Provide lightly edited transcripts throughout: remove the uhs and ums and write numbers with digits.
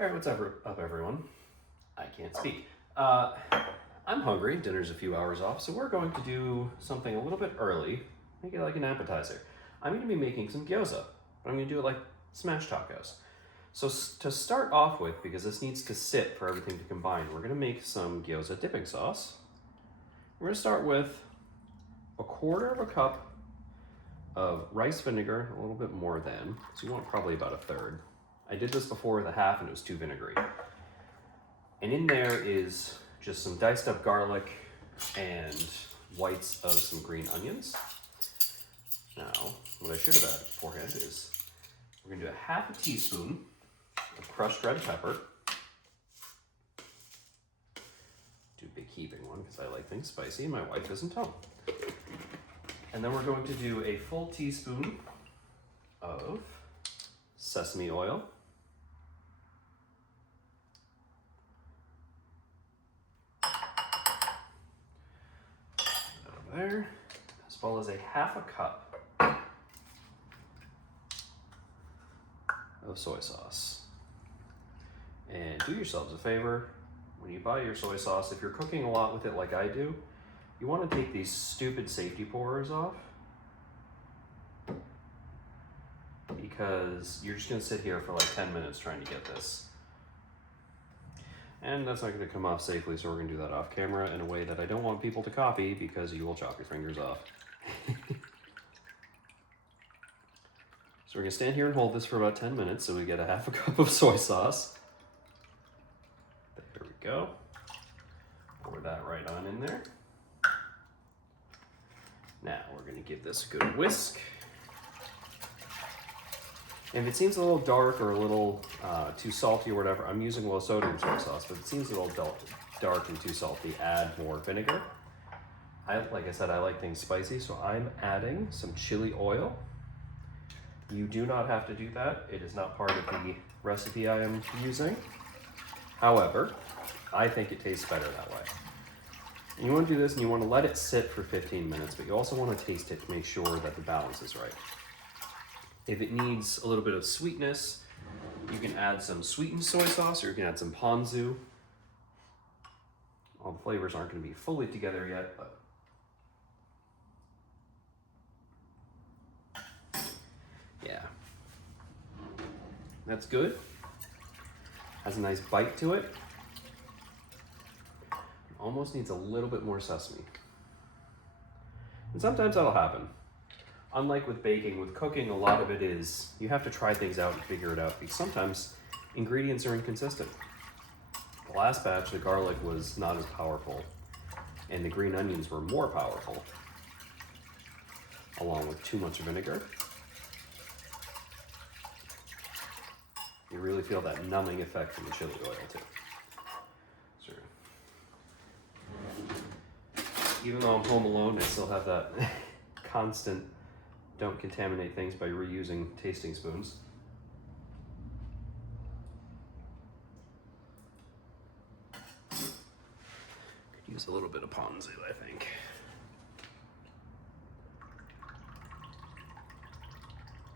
All right, what's up, everyone? I can't speak. I'm hungry. Dinner's a few hours off, so we're going to do something a little bit early. Make it like an appetizer. I'm going to be making some gyoza, but I'm going to do it like smashed tacos. So to start off with, because this needs to sit for everything to combine, we're going to make some gyoza dipping sauce. We're going to start with a quarter of a cup of rice vinegar, a little bit more than, so you want probably about a third. I did this before with a half and it was too vinegary. And in there is just some diced up garlic and whites of some green onions. Now, what I should have added beforehand is we're gonna do a half a teaspoon of crushed red pepper. Do a big heaping one because I like things spicy and my wife isn't home. And then we're going to do a full teaspoon of sesame oil. There, as well as a half a cup of soy sauce. And do yourselves a favor, when you buy your soy sauce, if you're cooking a lot with it like I do, you want to take these stupid safety pourers off, because you're just going to sit here for like 10 minutes trying to get this. And that's not going to come off safely, so we're going to do that off camera in a way that I don't want people to copy, because you will chop your fingers off. So we're going to stand here and hold this for about 10 minutes so we get a half a cup of soy sauce. There we go. Pour that right on in there. Now we're going to give this a good whisk. If it seems a little dark or a little too salty or whatever, I'm using low sodium soy sauce, but if it seems a little dark and too salty, add more vinegar. Like I said, I like things spicy, so I'm adding some chili oil. You do not have to do that. It is not part of the recipe I am using. However, I think it tastes better that way. And you want to do this and you want to let it sit for 15 minutes, but you also want to taste it to make sure that the balance is right. If it needs a little bit of sweetness, you can add some sweetened soy sauce or you can add some ponzu. All the flavors aren't going to be fully together yet, but yeah. That's good. Has a nice bite to it. Almost needs a little bit more sesame. And sometimes that'll happen. Unlike with baking, with cooking, a lot of it is you have to try things out and figure it out, because sometimes ingredients are inconsistent. The last batch, the garlic was not as powerful, and the green onions were more powerful, along with too much vinegar. You really feel that numbing effect from the chili oil too. So, even though I'm home alone, I still have that constant don't contaminate things by reusing tasting spoons. Could use a little bit of ponzu, I think.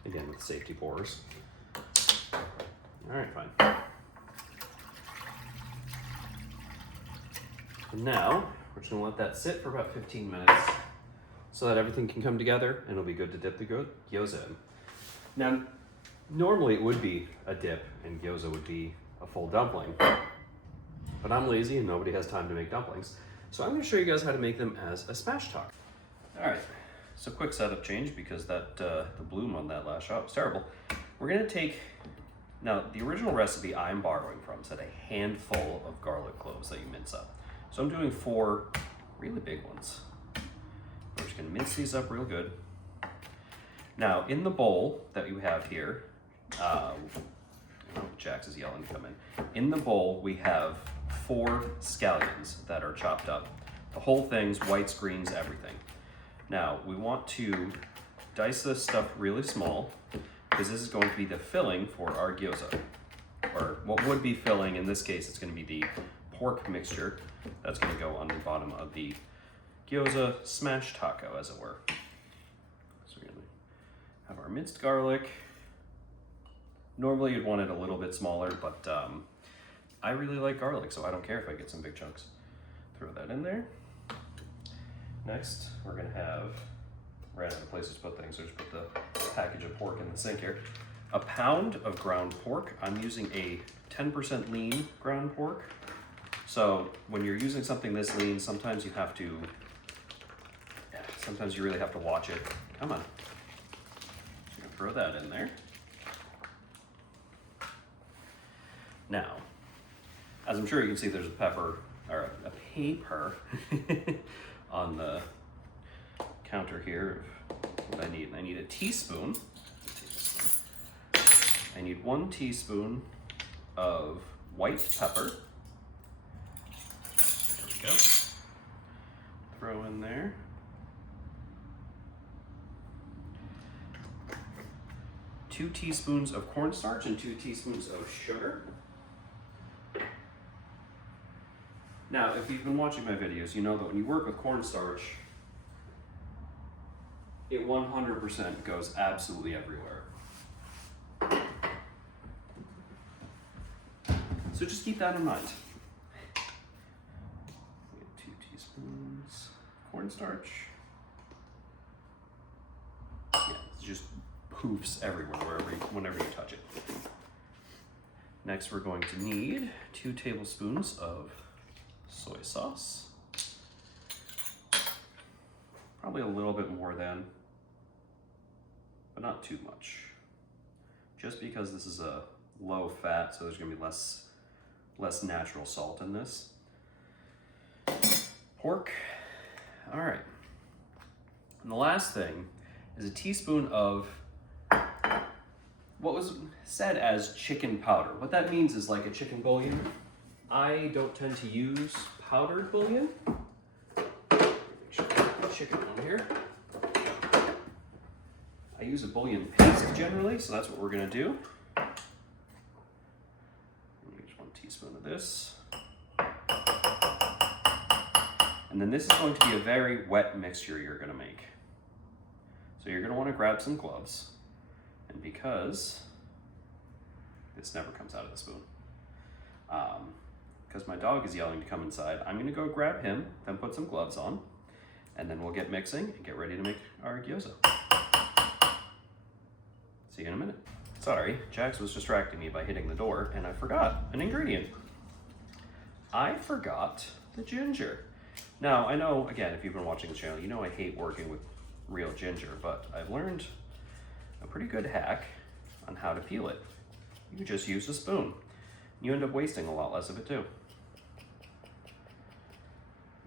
Again, with safety pours. All right, fine. And now, we're just gonna let that sit for about 15 minutes so that everything can come together and it'll be good to dip the gyoza in. Now, normally it would be a dip and gyoza would be a full dumpling, but I'm lazy and nobody has time to make dumplings. So I'm gonna show you guys how to make them as a smash taco. All right, so quick setup change because that the bloom on that last shot was terrible. We're gonna take, now the original recipe I'm borrowing from said a handful of garlic cloves that you mince up. So I'm doing 4 really big ones. We're just gonna mince these up real good. Now, in the bowl that you have here, Jax is yelling to come in. In the bowl, we have 4 scallions that are chopped up. The whole thing's whites, greens, everything. Now, we want to dice this stuff really small, because this is going to be the filling for our gyoza. Or what would be filling, in this case, it's gonna be the pork mixture that's gonna go on the bottom of the gyoza smash taco, as it were. So we're gonna have our minced garlic, Normally you'd want it a little bit smaller, but I really like garlic, so I don't care if I get some big chunks. Throw that in there. Next, we're gonna have, ran out of places to put things, so just put the package of pork in the sink here. A pound of ground pork. I'm using a 10% lean ground pork. So when you're using something this lean, sometimes you have to, sometimes you really have to watch it. Come on. So you're gonna throw that in there. Now, as I'm sure you can see, there's a paper on the counter here of what I need. I need a teaspoon. I need 1 teaspoon of white pepper. There we go. Throw in there. Two teaspoons of cornstarch and 2 teaspoons of sugar. Now, if you've been watching my videos, you know that when you work with cornstarch, it 100% goes absolutely everywhere. So just keep that in mind. 2 teaspoons cornstarch. Yeah, it just poofs everywhere whenever you touch it. Next, we're going to need 2 tablespoons of soy sauce. Probably a little bit more than, but not too much. Just because this is a low fat, so there's gonna be less natural salt in this. Pork. All right. And the last thing is a teaspoon of what was said as chicken powder. What that means is like a chicken bouillon. I don't tend to use powdered bouillon. Make sure I have the chicken on here. I use a bouillon paste generally, so that's what we're gonna do. Use 1 teaspoon of this. And then this is going to be a very wet mixture you're gonna make. So you're gonna wanna grab some gloves. And because this never comes out of the spoon, because my dog is yelling to come inside, I'm gonna go grab him, then put some gloves on, and then we'll get mixing and get ready to make our gyoza. See you in a minute. Sorry, Jax was distracting me by hitting the door, and I forgot an ingredient. I forgot the ginger. Now, I know, again, if you've been watching the channel, you know I hate working with real ginger, but I've learned a pretty good hack on how to peel it. You just use a spoon. You end up wasting a lot less of it too.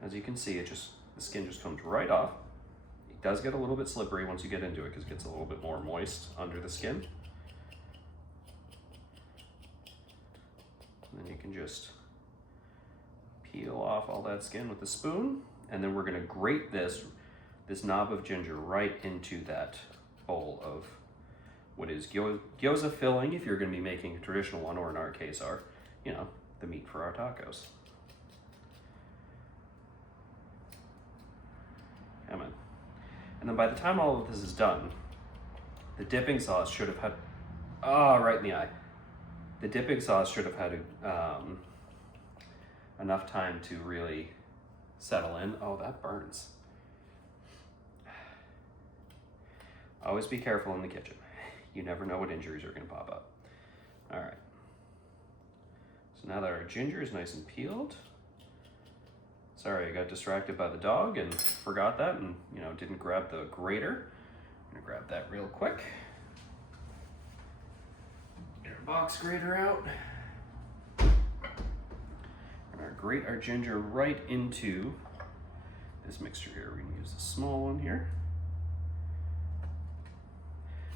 As you can see, the skin just comes right off. It does get a little bit slippery once you get into it because it gets a little bit more moist under the skin. And then you can just peel off all that skin with a spoon, and then we're gonna grate this knob of ginger right into that bowl of what is gyoza filling, if you're gonna be making a traditional one, or in our case, the meat for our tacos. Come on. And then by the time all of this is done, the dipping sauce should have had, right in the eye. The dipping sauce should have had enough time to really settle in. Oh, that burns. Always be careful in the kitchen. You never know what injuries are gonna pop up. All right. So now that our ginger is nice and peeled, sorry, I got distracted by the dog and forgot that and, didn't grab the grater. I'm gonna grab that real quick. Get our box grater out. We're gonna grate our ginger right into this mixture here. We're gonna use the small one here.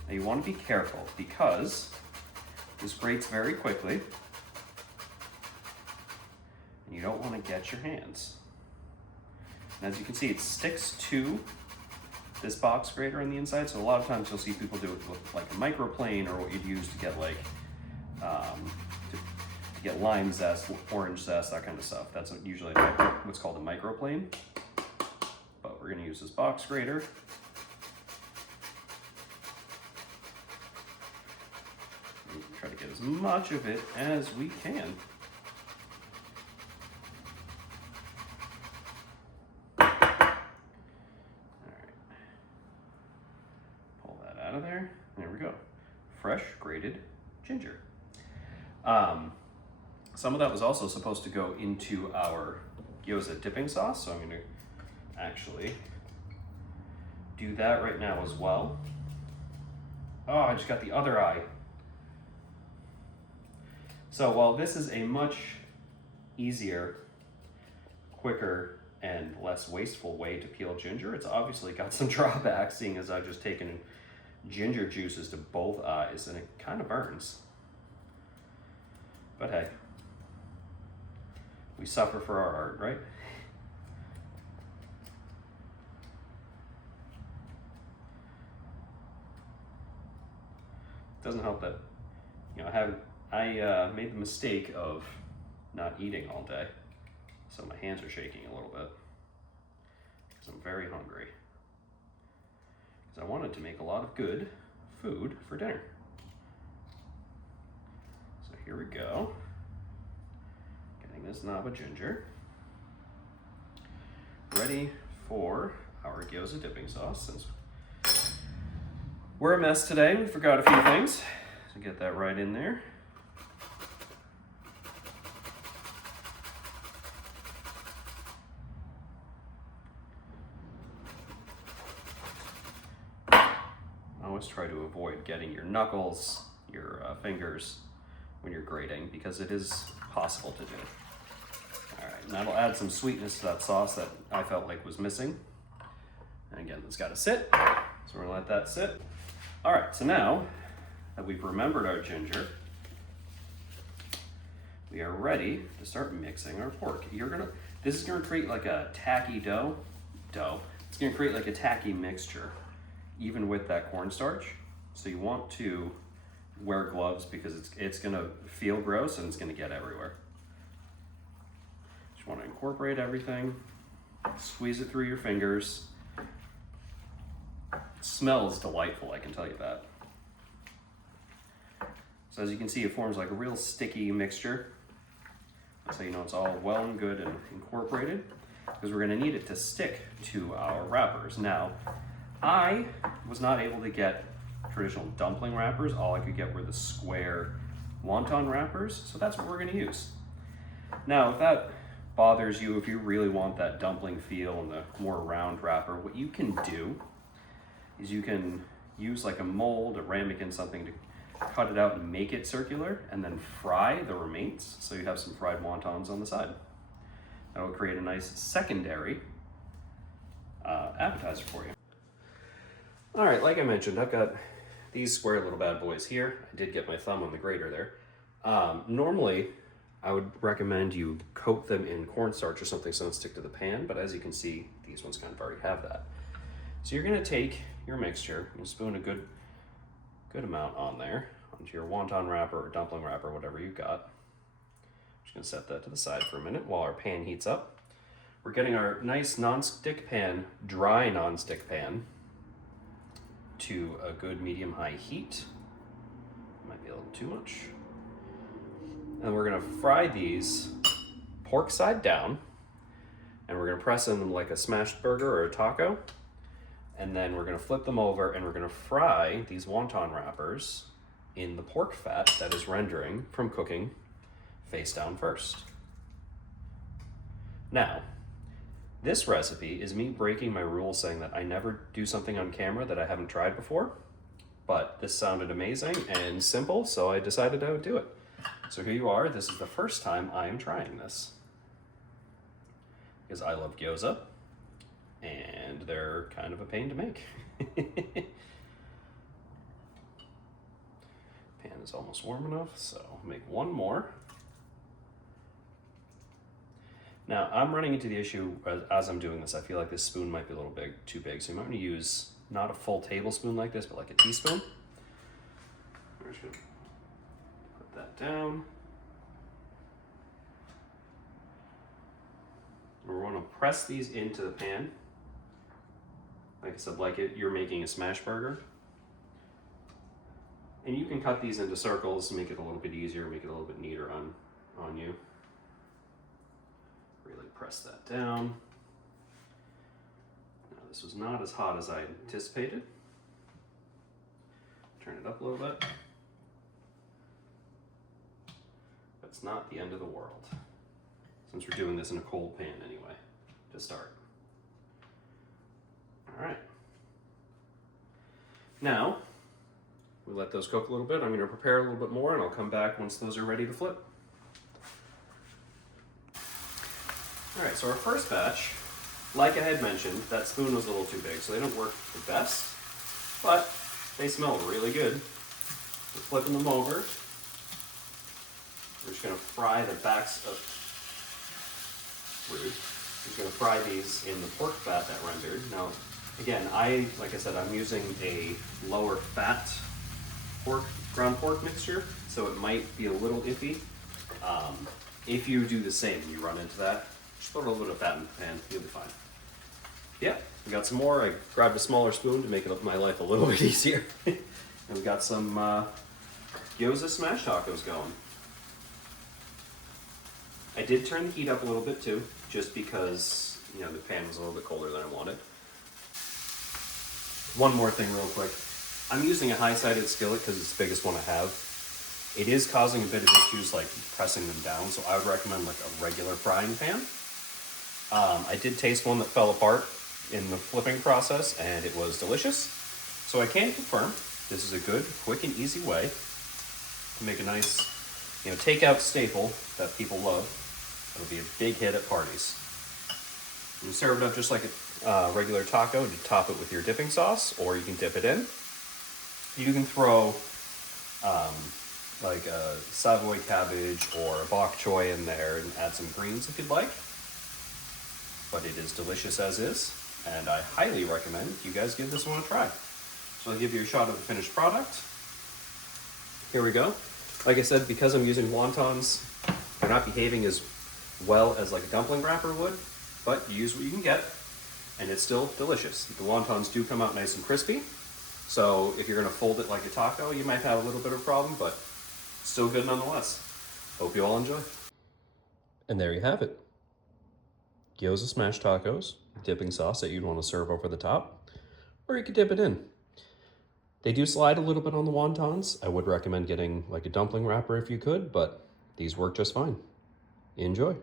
Now you want to be careful because this grates very quickly and you don't want to get your hands. And as you can see, it sticks to this box grater on the inside, so a lot of times you'll see people do it with like a microplane, or what you'd use to get like to get lime zest, orange zest, that kind of stuff. That's usually what's called a microplane. But we're going to use this box grater. Try much of it as we can. All right. Pull that out of there. There we go. Fresh grated ginger. Some of that was also supposed to go into our gyoza dipping sauce, so I'm going to actually do that right now as well. Oh, I just got the other eye. So while this is a much easier, quicker, and less wasteful way to peel ginger, it's obviously got some drawbacks, seeing as I've just taken ginger juices to both eyes, and it kind of burns. But hey, we suffer for our art, right? Doesn't help that, you know, I made the mistake of not eating all day, so my hands are shaking a little bit because I'm very hungry. Because I wanted to make a lot of good food for dinner. So here we go. Getting this knob of ginger ready for our gyoza dipping sauce. Since we're a mess today, we forgot a few things, so get that right in there. Always try to avoid getting your knuckles, your fingers when you're grating, because it is possible to do. All right, and that'll add some sweetness to that sauce that I felt like was missing. And again, it's got to sit, so we're gonna let that sit. All right, so now that we've remembered our ginger, we are ready to start mixing our pork. This is gonna create like a tacky dough. It's gonna create like a tacky mixture, even with that cornstarch. So you want to wear gloves because it's gonna feel gross and it's gonna get everywhere. Just wanna incorporate everything, squeeze it through your fingers. It smells delightful, I can tell you that. So as you can see, it forms like a real sticky mixture. That's how you know it's all well and good and incorporated, because we're gonna need it to stick to our wrappers. Now, I was not able to get traditional dumpling wrappers. All I could get were the square wonton wrappers, so that's what we're gonna use. Now, if that bothers you, if you really want that dumpling feel and the more round wrapper, what you can do is you can use like a mold, a ramekin, something to cut it out and make it circular, and then fry the remains, so you have some fried wontons on the side. That will create a nice secondary appetizer for you. All right, like I mentioned, I've got these square little bad boys here. I did get my thumb on the grater there. Normally, I would recommend you coat them in cornstarch or something so they don't stick to the pan, but as you can see, these ones kind of already have that. So you're gonna take your mixture and spoon a good amount on there, onto your wonton wrapper or dumpling wrapper, whatever you've got. Just gonna set that to the side for a minute while our pan heats up. We're getting our nice non-stick pan, dry non-stick pan, to a good medium-high heat. Might be a little too much. And we're gonna fry these pork side down, and we're gonna press them like a smashed burger or a taco. And then we're gonna flip them over and we're gonna fry these wonton wrappers in the pork fat that is rendering from cooking face down first. Now, this recipe is me breaking my rules, saying that I never do something on camera that I haven't tried before, but this sounded amazing and simple, so I decided I would do it. So here you are, this is the first time I am trying this. Because I love gyoza, and they're kind of a pain to make. Pan is almost warm enough, so I'll make one more. Now, I'm running into the issue as I'm doing this. I feel like this spoon might be a little too big, so you might want to use not a full tablespoon like this, but like a teaspoon. We're just gonna put that down. We want to press these into the pan. Like I said, like you're making a smash burger. And you can cut these into circles to make it a little bit easier, make it a little bit neater on you. Really press that down. Now this was not as hot as I anticipated. Turn it up a little bit. But it's not the end of the world, since we're doing this in a cold pan anyway, to start. All right. Now, we let those cook a little bit. I'm going to prepare a little bit more, and I'll come back once those are ready to flip. All right, so our first batch, like I had mentioned, that spoon was a little too big, so they don't work the best, but they smell really good. We're flipping them over. We're just going to fry the backs of... Rude. We're just going to fry these in the pork fat that rendered. Now, again, like I said, I'm using a lower fat ground pork mixture, so it might be a little iffy. If you do the same, you run into that, just throw a little bit of fat in the pan, you'll be fine. Yeah, we got some more. I grabbed a smaller spoon to make my life a little bit easier. And we got some Gyoza smash tacos going. I did turn the heat up a little bit too, just because, you know, the pan was a little bit colder than I wanted. One more thing real quick. I'm using a high-sided skillet because it's the biggest one I have. It is causing a bit of issues like pressing them down, so I would recommend like a regular frying pan. I did taste one that fell apart in the flipping process, and it was delicious. So I can confirm this is a good, quick, and easy way to make a nice, you know, takeout staple that people love. It'll be a big hit at parties. You serve it up just like a regular taco to top it with your dipping sauce, or you can dip it in. You can throw like a Savoy cabbage or a bok choy in there and add some greens if you'd like. But it is delicious as is, and I highly recommend you guys give this one a try. So I'll give you a shot of the finished product. Here we go. Like I said, because I'm using wontons, they're not behaving as well as like a dumpling wrapper would, but you use what you can get, and it's still delicious. The wontons do come out nice and crispy, so if you're gonna fold it like a taco, you might have a little bit of a problem, but still good nonetheless. Hope you all enjoy. And there you have it. Gyoza smash tacos, dipping sauce that you'd want to serve over the top, or you could dip it in. They do slide a little bit on the wontons. I would recommend getting like a dumpling wrapper if you could, but these work just fine. Enjoy.